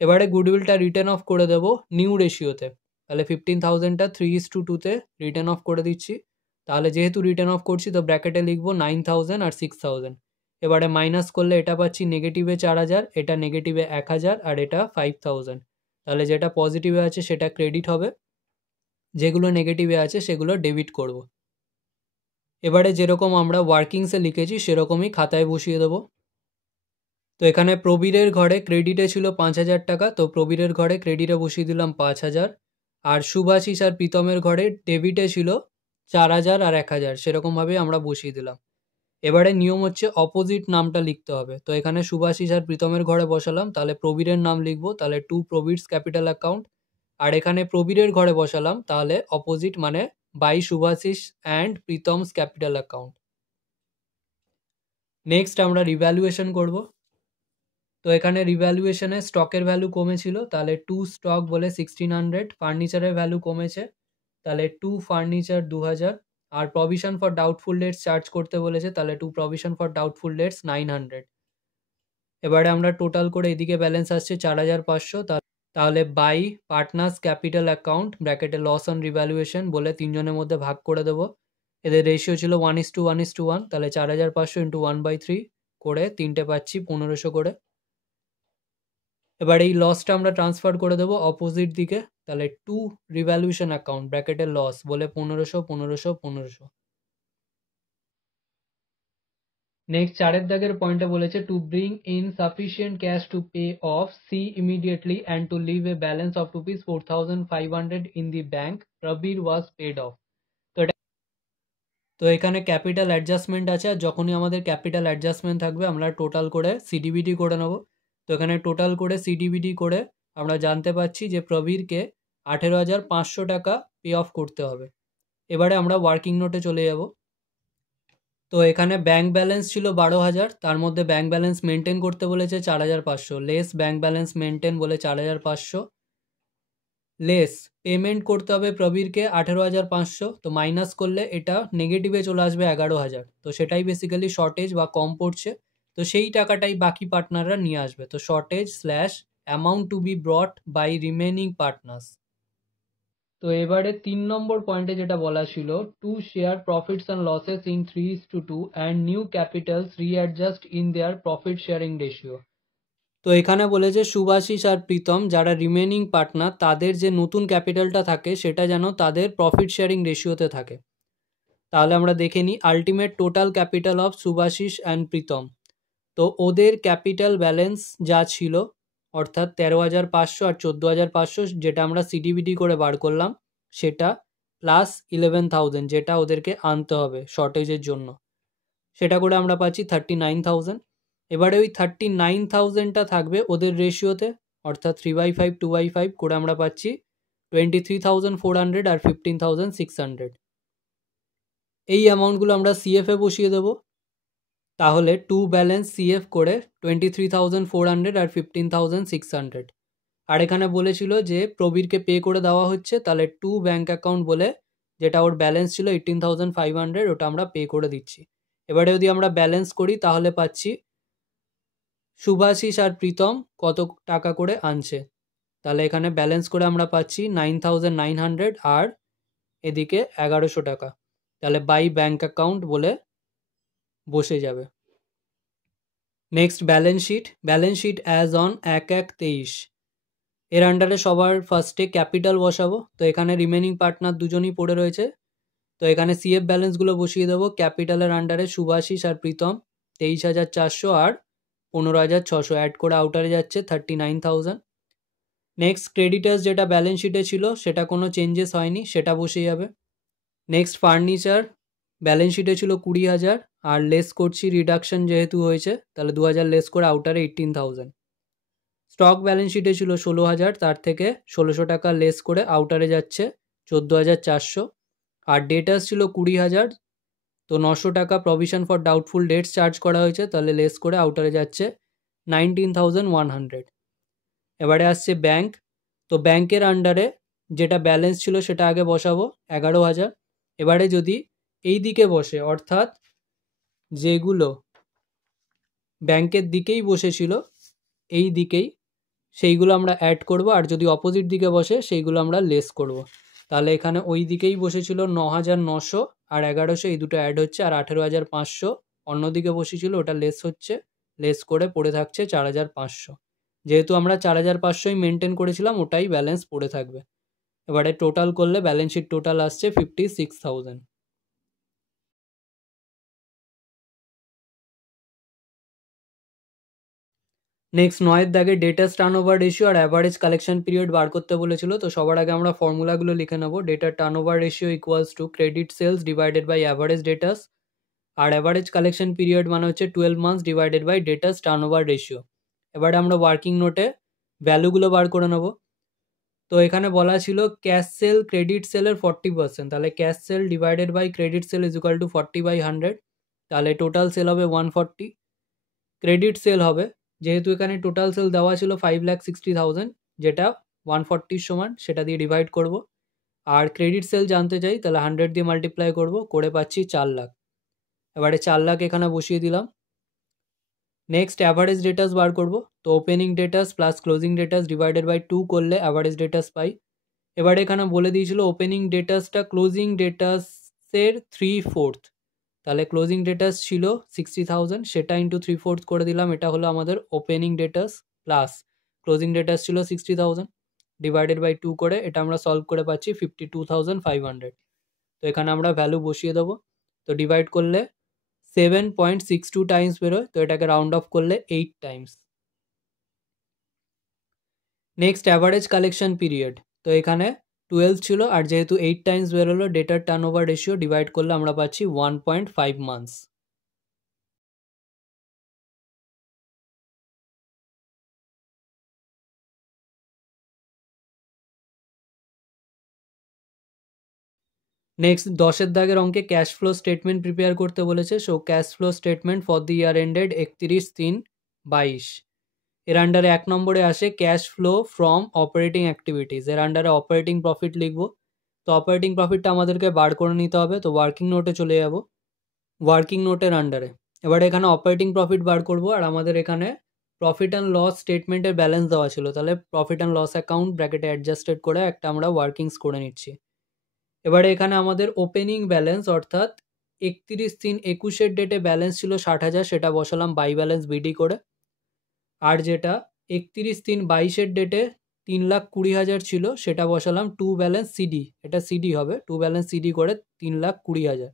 এবারে গুডউইলটা রিটার্ন অফ করে দেবো নিউ রেশিওতে, তাহলে 15,000টা 3:2-তে রিটার্ন অফ করে দিচ্ছি, তাহলে যেহেতু রিটার্ন অফ করছি তো ব্র্যাকেটে লিখবো 9,000 আর 6,000। এবারে মাইনাস করলে এটা পাচ্ছি নেগেটিভে 4,000, এটা নেগেটিভে 1,000 আর এটা 5,000, তাহলে যেটা পজিটিভে আছে সেটা ক্রেডিট হবে, যেগুলো নেগেটিভে আছে সেগুলো ডেবিট করব। এবারে যেরকম আমরা ওয়ার্কিংসে লিখেছি সেরকমই খাতায় বসিয়ে দেবো। তো এখানে প্রবীরের ঘরে ক্রেডিটে ছিল 5,000 টাকা, তো প্রবীরের ঘরে ক্রেডিটে বসিয়ে দিলাম 5,000। আর সুভাষিস আর প্রীতমের ঘরে ডেবিটে ছিল 4,000 আর 1,000, সেরকমভাবে আমরা বসিয়ে দিলাম। এবারে নিয়ম হচ্ছে অপোজিট নামটা লিখতে হবে, তো এখানে সুভাষিস আর প্রীতমের ঘরে বসালাম, তাহলে প্রবীরের নাম লিখবো, তাহলে টু প্রবীরস ক্যাপিটাল অ্যাকাউন্ট। আর এখানে প্রবীরের ঘরে বসালাম, তাহলে অপোজিট মানে by Subhasis and Pritam's capital account. Next আমরা রিভ্যালুয়েশন করব। তো এখানে রিভ্যালুয়েশনে স্টকের ভ্যালু কমেছিল, তাহলে টু স্টক বলে 1,600, ফার্নিচারের ভ্যালু কমেছে, তাহলে টু ফার্নিচার 2,000, আর provision for doubtful debts charge করতে বলেছে, তাহলে to provision for doubtful debts 900। এবারে আমরা টোটাল করে এদিকে ব্যালেন্স আসছে 4,500, তাহলে বাই পার্টনার্স ক্যাপিটাল অ্যাকাউন্ট ব্র্যাকেটে লস অন রিভ্যালুয়েশন বলে 3জনের মধ্যে ভাগ করে দেবো। এদের রেশিও ছিল 1:1:1, তাহলে 4,500 ইন্টু 1/3 করে তিনটে পাচ্ছি 1,500 করে। এবার এই লসটা আমরা ট্রান্সফার করে দেবো অপোজিট দিকে, তাহলে টু রিভ্যালুয়েশন অ্যাকাউন্ট ব্র্যাকেটের লস বলে 1,500, 1,500, 1,500। নেক্সট 4 দাগের পয়েন্টে বলেছে to bring in sufficient cash to pay off C immediately and to leave a balance of rupees 4,500 in the bank, Prabir was paid off. তো এটা তো এখানে ক্যাপিটাল অ্যাডজাস্টমেন্ট আছে, আর যখনই আমাদের ক্যাপিটাল অ্যাডজাস্টমেন্ট থাকবে আমরা টোটাল করে সিডিবিডি করে নেব। তো এখানে টোটাল করে সিডিবিডি করে আমরা জানতে পারছি যে প্রবীরকে 18,500 টাকা পে অফ করতে হবে। এবারে আমরা ওয়ার্কিং নোটে চলে যাব। তো এখানে ব্যাঙ্ক ব্যালেন্স ছিল 12,000, তার মধ্যে ব্যাঙ্ক ব্যালেন্স মেনটেন করতে বলেছে 4,500, লেস ব্যাঙ্ক ব্যালেন্স মেনটেন বলে 4,500, লেস পেমেন্ট করতে হবে প্রবীরকে 18,500, তো মাইনাস করলে এটা নেগেটিভে চলে আসবে 11,000, তো সেটাই বেসিক্যালি শর্টেজ বা কম পড়ছে। তো সেই টাকাটাই বাকি পার্টনাররা নিয়ে আসবে। তো shortage slash amount to be brought by remaining partners. তো এবারে 3 নম্বর পয়েন্টে যেটা বলা ছিল, to share profits and losses in 3:2 and new capitals readjust in their profit sharing ratio. তো এখানে বলেছে সুভাষিস আর প্রীতম যারা রিমেনিং পার্টনার, তাদের যে নতুন ক্যাপিটালটা থাকে সেটা যেন তাদের প্রফিট শেয়ারিং রেশিওতে থাকে। তাহলে আমরা দেখে নিই ultimate total capital of Subhasis and Pritam. তো ওদের ক্যাপিটাল ব্যালেন্স যা ছিল অর্থাৎ 13,500 আর 14,500 যেটা আমরা সিডিবিডি করে বার করলাম, সেটা প্লাস 11,000 যেটা ওদেরকে আনতে হবে শর্টেজের জন্য, সেটা করে আমরা পাচ্ছি 39,000। এবারে ওই 39,000টা থাকবে ওদের রেশিওতে, অর্থাৎ 3/5 2/5 করে আমরা পাচ্ছি 23,400 আর 15,600। এই অ্যামাউন্টগুলো আমরা সিএফে বসিয়ে দেবো। তাহলে টু ব্যালেন্স সিএফ করে 23,400 আর 15,600। আর এখানে বলেছিল যে প্রবীরকে পে করে দেওয়া হচ্ছে, তাহলে টু ব্যাঙ্ক অ্যাকাউন্ট বলে যেটা ওর ব্যালেন্স ছিল 18,500 ওটা আমরা পে করে দিচ্ছি। এবারে যদি আমরা ব্যালেন্স করি তাহলে পাচ্ছি সুভাষিস আর প্রীতম কত টাকা করে আনছে। তাহলে এখানে ব্যালেন্স করে আমরা পাচ্ছি 9,900 আর এদিকে 1,100 টাকা। তাহলে বাই ব্যাঙ্ক অ্যাকাউন্ট বলে বসে যাবে। Next balance sheet. Balance sheet as on 1/1/23। এর আন্ডারে সবার ফার্স্টে ক্যাপিটাল বসাবো। তো এখানে রিমেনিং পার্টনার দুজনই পড়ে রয়েছে, তো এখানে সিএফ ব্যালেন্সগুলো বসিয়ে দেবো। ক্যাপিটালের আন্ডারে সুভাষিস আর প্রীতম 23,400 আর 15,600 অ্যাড করে আউটারে যাচ্ছে 39,000। নেক্সট ক্রেডিটার্স যেটা ব্যালেন্স শিটে ছিল সেটা কোনো চেঞ্জেস হয়নি, সেটা বসে যাবে। নেক্সট ফার্নিচার ব্যালেন্স শিটে ছিল 20,000 আর লেস করছি রিডাকশন যেহেতু হয়েছে, তাহলে 2,000 লেস করে আউটারে 18,000। স্টক ব্যালেন্স শিটে ছিল 16,000, তার থেকে 1,600 টাকা লেস করে আউটারে যাচ্ছে 14,400। আর ডেটাস ছিল 20,000, তো 900 টাকা provision for doubtful debts charge করা হয়েছে, তাহলে লেস করে আউটারে যাচ্ছে 19,100। এবারে আসছে ব্যাংক। তো ব্যাংকের আন্ডারে যেটা ব্যালেন্স ছিল সেটা আগে বসাবো 11,000। এবারে যদি এই দিকে বসে অর্থাৎ যেগুলো ব্যাংকের দিকেই বসেছিল এই দিকেই, সেইগুলো আমরা অ্যাড করব, আর যদি অপোজিট দিকে বসে সেইগুলো আমরা লেস করব। তাহলে এখানে ওই দিকেই বসেছিল 9,900 আর 1,100, এই দুটো অ্যাড হচ্ছে, আর 18,500 অন্যদিকে বসেছিল ওটা লেস হচ্ছে, লেস করে পড়ে থাকছে 4,500। যেহেতু আমরা 4,500ই মেনটেন করেছিলাম ওটাই ব্যালেন্স পড়ে থাকবে। এবারে টোটাল করলে ব্যালেন্স শিট টোটাল আসছে 56,000। নেক্সট 9 দাগে ডেটাস টার্নওভার রেশিও আর অ্যাভারেজ কালেকশন পিরিয়ড বার করতে বলেছিল। তো সবার আগে আমরা ফর্মুলাগুলো লিখে নেব। Debtors turnover ratio equals to credit sales divided by average debtors, আর অ্যাভারেজ কালেকশন পিরিয়ড মানে হচ্ছে 12 months divided by debtors turnover ratio. এবারে আমরা ওয়ার্কিং নোটে ভ্যালুগুলো বার করে নেব। তো এখানে বলা ছিল ক্যাশ সেল ক্রেডিট সেলের 40%, তাহলে cash sale divided by credit sale is equal to 40/100, তাহলে টোটাল সেল হবে 140। ক্রেডিট সেল হবে, যেহেতু এখানে টোটাল সেল দেওয়া ছিল 5,60,000 যেটা 140 সমান, সেটা দিয়ে ডিভাইড করব। আর ক্রেডিট সেল জানতে চাই, তাহলে 100 দিয়ে মাল্টিপ্লাই করব, করে পাচ্ছি 4 লাখ। এবারে 4 লাখ এখানে বসিয়ে দিলাম। নেক্সট অ্যাভারেজ ডেটাস বার করব। তো opening debtors plus closing debtors divided by 2 করলে অ্যাভারেজ ডেটাস পাই। এবারে এখানে বলে দিয়েছিল ওপেনিং ডেটাসটা ক্লোজিং ডেটাসের 3/4, তাহলে ক্লোজিং ডেটাস ছিল 60,000, সেটা ইন্টু 3/4 করে দিলাম, এটা হলো আমাদের ওপেনিং ডেটাস, প্লাস ক্লোজিং ডেটাস ছিল 60,000 ডিভাইডেড বাই 2 করে এটা আমরা সলভ করে পাচ্ছি 52,500। তো এখানে আমরা ভ্যালু বসিয়ে দেবো। তো ডিভাইড করলে 7.62 টাইমস বেরোয়, তো এটাকে রাউন্ড অফ করলে 8 Times. Next average collection period. তো এখানে 12 ছিল, আর যেহেতু 8 টাইমস বেরোলো ডেটার টার্নওভার রেশিও ডিভাইড করলে আমরা পাচ্ছি 1.5 মান্থস। নেক্সট 10-এর দাগের অঙ্কে ক্যাশ ফ্লো স্টেটমেন্ট প্রিপেয়ার করতে বলেছে। So cash flow statement for the year ended 31/3/22। এর আন্ডারে 1 নম্বরে আসে cash flow from operating activities. এর আন্ডারে অপারেটিং প্রফিট লিখবো। তো অপারেটিং প্রফিটটা আমাদেরকে বার করে নিতে হবে, তো ওয়ার্কিং নোটে চলে যাব। ওয়ার্কিং নোটের আন্ডারে এবার এখানে অপারেটিং প্রফিট বার করব, আর আমাদের এখানে প্রফিট অ্যান্ড লস স্টেটমেন্টের ব্যালেন্স দেওয়া ছিল, তাহলে প্রফিট অ্যান্ড লস অ্যাকাউন্ট ব্র্যাকেটে অ্যাডজাস্টেড করে একটা আমরা ওয়ার্কিংস করে নিচ্ছি। এবারে এখানে আমাদের ওপেনিং ব্যালেন্স অর্থাৎ 31/3/21 ডেটে ব্যালেন্স ছিল 60,000, সেটা বসালাম বাই ব্যালেন্স বিডি করে। আর যেটা 31/3/22 ডেটে 3,20,000 ছিল সেটা বসালাম টু ব্যালেন্স সিডি, এটা সিডি হবে, টু ব্যালেন্স সিডি করে 3,20,000।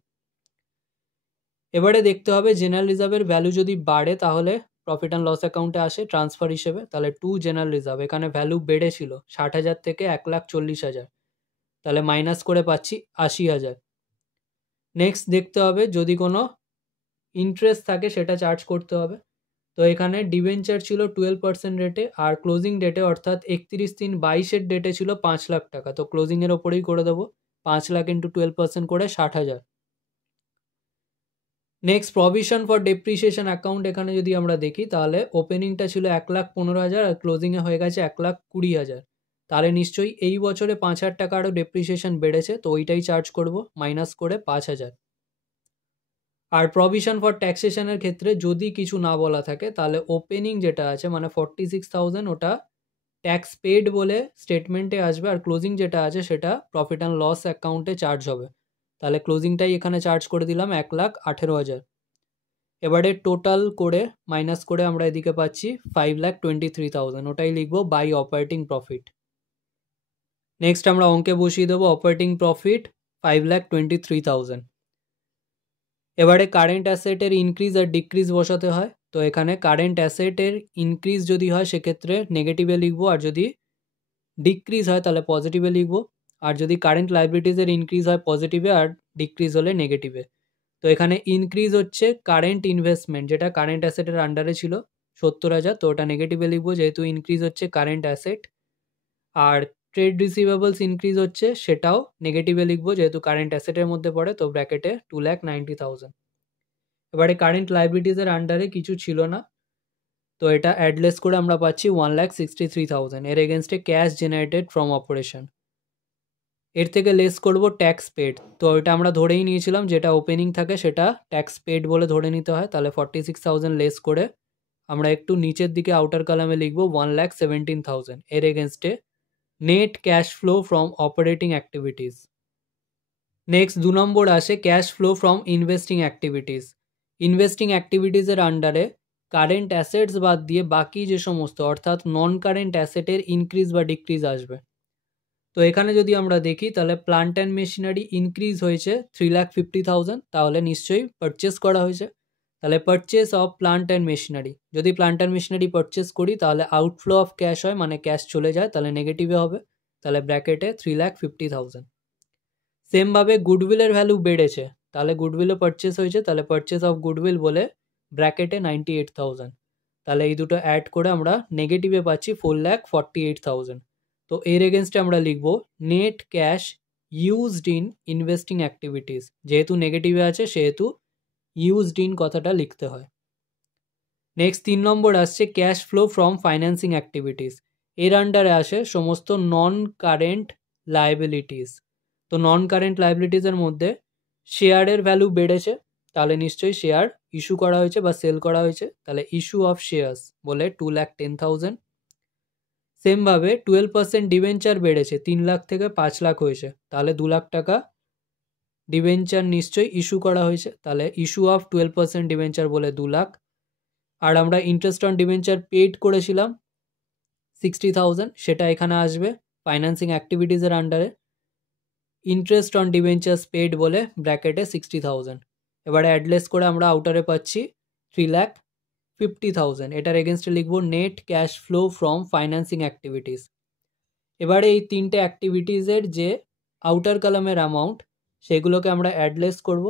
এবারে দেখতে হবে জেনারেল রিজার্ভের ভ্যালু যদি বাড়ে তাহলে প্রফিট অ্যান্ড লস অ্যাকাউন্টে আসে ট্রান্সফার হিসেবে, তাহলে টু জেনারেল রিজার্ভ, এখানে ভ্যালু বেড়েছিল 60,000 থেকে 1,40,000, তাহলে মাইনাস করে পাচ্ছি 80,000। নেক্সট দেখতে হবে যদি কোনো ইন্টারেস্ট থাকে সেটা চার্জ করতে হবে। তো এখানে ডিবেঞ্চার ছিল 12% রেটে, আর ক্লোজিং ডেটে অর্থাৎ 31/3/22 ডেটে ছিল 5 লাখ টাকা, তো ক্লোজিংয়ের ওপরেই করে দেবো 5 লাখ ইন্টু 12% করে 60,000। Next provision for depreciation account, এখানে যদি আমরা দেখি তাহলে ওপেনিংটা ছিল 1,15,000 আর ক্লোজিংয়ে হয়ে গেছে 1,20,000, তাহলে নিশ্চয়ই এই বছরে 5,000 টাকা আরও ডেপ্রিসিয়েশন বেড়েছে, তো ওইটাই চার্জ করব মাইনাস করে 5,000। আর প্রভিশন ফর ট্যাক্সেশনের ক্ষেত্রে যদি কিছু না বলা থাকে তাহলে ওপেনিং যেটা আছে মানে 46,000 ওটা ট্যাক্স পেড বলে স্টেটমেন্টে আসবে, আর ক্লোজিং যেটা আছে সেটা প্রফিট অ্যান্ড লস অ্যাকাউন্টে চার্জ হবে, তাহলে ক্লোজিংটাই এখানে চার্জ করে দিলাম 1,18,000। এবারে টোটাল করে মাইনাস করে আমরা এদিকে পাচ্ছি 5,23,000, ওটাই লিখবো বাই অপারেটিং প্রফিট। নেক্সট আমরা অঙ্কে বসিয়ে দেবো অপারেটিং প্রফিট 5,23,000। এবারে কারেন্ট অ্যাসেটের ইনক্রিজ আর ডিক্রিজ বসাতে হয়, তো এখানে কারেন্ট অ্যাসেটের ইনক্রিজ যদি হয় সেক্ষেত্রে নেগেটিভে লিখবো, আর যদি ডিক্রিজ হয় তাহলে পজিটিভে লিখবো, আর যদি কারেন্ট লাইবিলিটিসের ইনক্রিজ হয় পজিটিভে আর ডিক্রিজ হলে নেগেটিভে। তো এখানে ইনক্রিজ হচ্ছে কারেন্ট ইনভেস্টমেন্ট যেটা কারেন্ট অ্যাসেটের আন্ডারে ছিল 70,000, তো ওটা নেগেটিভে লিখবো যেহেতু ইনক্রিজ হচ্ছে কারেন্ট অ্যাসেট। আর ট্রেড রিসিভেবলস ইনক্রিজ হচ্ছে সেটাও নেগেটিভে লিখবো যেহেতু কারেন্ট অ্যাসেটের মধ্যে পড়ে, তো ব্র্যাকেটে 2,90,000। এবারে কারেন্ট লাইবিলিটিসের আন্ডারে কিছু ছিল না, তো এটা অ্যাডলেস করে আমরা পাচ্ছি 1,63,000। এর এগেনস্টে ক্যাশ জেনারেটেড ফ্রম অপারেশন, এর থেকে লেস করব ট্যাক্স পেড, তো এটা আমরা ধরেই নিয়েছিলাম যেটা ওপেনিং থাকে সেটা ট্যাক্স পেড বলে ধরে নিতে হয়, তাহলে 46,000 লেস করে আমরা একটু নিচের দিকে আউটার কলামে লিখবো 1,17,000। এর এগেনস্টে net cash flow from operating activities. Next 2 নম্বর আসে cash flow from investing activities. Investing অ্যাক্টিভিটিসের আন্ডারে কারেন্ট অ্যাসেটস বাদ দিয়ে বাকি যে সমস্ত অর্থাৎ নন কারেন্ট অ্যাসেটের ইনক্রিজ বা ডিক্রিজ আসবে। তো এখানে যদি আমরা দেখি তাহলে প্লান্ট অ্যান্ড মেশিনারি ইনক্রিজ হয়েছে 3,50,000, তাহলে নিশ্চয়ই পারচেস করা হয়েছে, তাহলে purchase of plant and machinery, যদি প্লান্ট অ্যান্ড মেশিনারি পারচেস করি তাহলে আউটফ্লো অফ ক্যাশ হয় মানে ক্যাশ চলে যায়, তাহলে নেগেটিভে হবে, তাহলে ব্র্যাকেটে 3,50,000। সেমভাবে গুডউইলের ভ্যালু বেড়েছে, তাহলে গুডউইলও পারচেস হয়েছে, তাহলে পারচেস অফ গুডউইল বলে ব্র্যাকেটে 98,000, তাহলে এই দুটো অ্যাড করে আমরা নেগেটিভে পাচ্ছি 4,48,000। তো এর এগেনস্টে আমরা লিখব net cash used in investing activities, যেহেতু নেগেটিভে আছে সেহেতু ইউজড ইন কথাটা লিখতে হয়। নেক্সট 3 নম্বর আসছে cash flow from financing activities. এর আন্ডারে আসে সমস্ত নন কারেন্ট লায়াবিলিটিস। তো নন কারেন্ট লায়াবিলিটিসের মধ্যে শেয়ারের ভ্যালু বেড়েছে, তাহলে নিশ্চয়ই শেয়ার ইস্যু করা হয়েছে বা সেল করা হয়েছে, তাহলে ইস্যু অফ শেয়ার্স বলে 2,10,000। সেমভাবে 12% ডিবেঞ্চার বেড়েছে, 3 লাখ থেকে 5 লাখ হয়েছে, তাহলে 2 লাখ টাকা ডিবেঞ্চার নিশ্চয়ই ইস্যু করা হয়েছে, তাহলে ইস্যু অফ 12% ডিবেঞ্চার বলে 2 লাখ। আর আমরা ইন্টারেস্ট অন ডিবেঞ্চার পেড করেছিলাম 60,000, সেটা এখানে আসবে ফাইন্যান্সিং অ্যাক্টিভিটিসের আন্ডারে ইন্টারেস্ট অন ডিবেঞ্চার্স পেড বলে ব্র্যাকেটে 60,000। এবারে অ্যাডলেস করে আমরা আউটারে পাচ্ছি 3,50,000, এটার এগেনস্টে লিখবো net cash flow from financing activities. এবারে এই তিনটে অ্যাক্টিভিটিসের যে আউটার কলামের অ্যামাউন্ট সেগুলোকে আমরা অ্যাডলেস করব।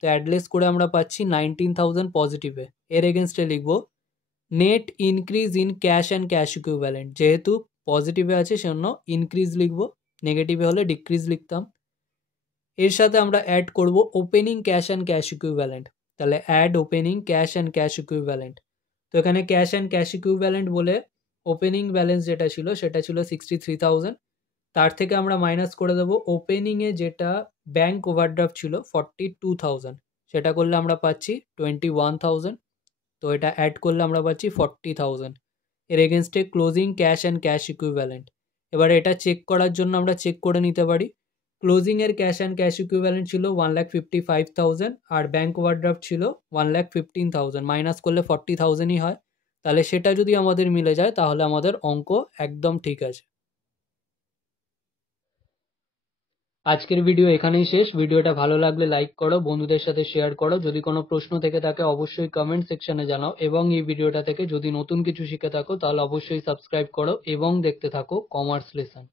তো অ্যাডলেস করে আমরা পাচ্ছি 19,000 পজিটিভে। এর এগেনস্টে লিখব net increase in cash and cash equivalent, যেহেতু পজিটিভে আছে সেজন্য ইনক্রিজ লিখব, নেগেটিভে হলে ডিক্রিজ লিখতাম। এর সাথে আমরা অ্যাড করব opening cash and cash equivalent, তাহলে add opening cash and cash equivalent. তো এখানে ক্যাশ অ্যান্ড ক্যাশ ইকুইভ্যালেন্ট বলে ওপেনিং ব্যালেন্স যেটা ছিল সেটা ছিল 63,000, তার থেকে আমরা মাইনাস করে দেবো ওপেনিংয়ে যেটা ব্যাঙ্ক ওভারড্রাফট ছিল 42,000, সেটা করলে আমরা পাচ্ছি 21,000। তো এটা অ্যাড করলে আমরা পাচ্ছি 40,000। এর এগেনস্টে closing cash and cash equivalent. এবার এটা চেক করার জন্য আমরা চেক করে নিতে পারি। ক্লোজিংয়ের ক্যাশ অ্যান্ড ক্যাশ ইকুইভ্যালেন্ট ছিল 1,55,000 আর ব্যাঙ্ক ওভারড্রাফট ছিল 1,15,000, মাইনাস করলে 40,000ই হয়। তাহলে সেটা যদি আমাদের মিলে যায় তাহলে আমাদের অঙ্ক একদম ঠিক আছে। আজকের ভিডিও এখানেই শেষ। ভিডিওটা ভালো লাগলে লাইক করো, বন্ধুদের সাথে শেয়ার করো। যদি কোনো প্রশ্ন থেকে থাকে অবশ্যই কমেন্ট সেকশনে জানাও, এবং এই ভিডিওটা থেকে যদি নতুন কিছু শিখে থাকো তাহলে অবশ্যই সাবস্ক্রাইব করো এবং দেখতে থাকো কমার্স লেসন।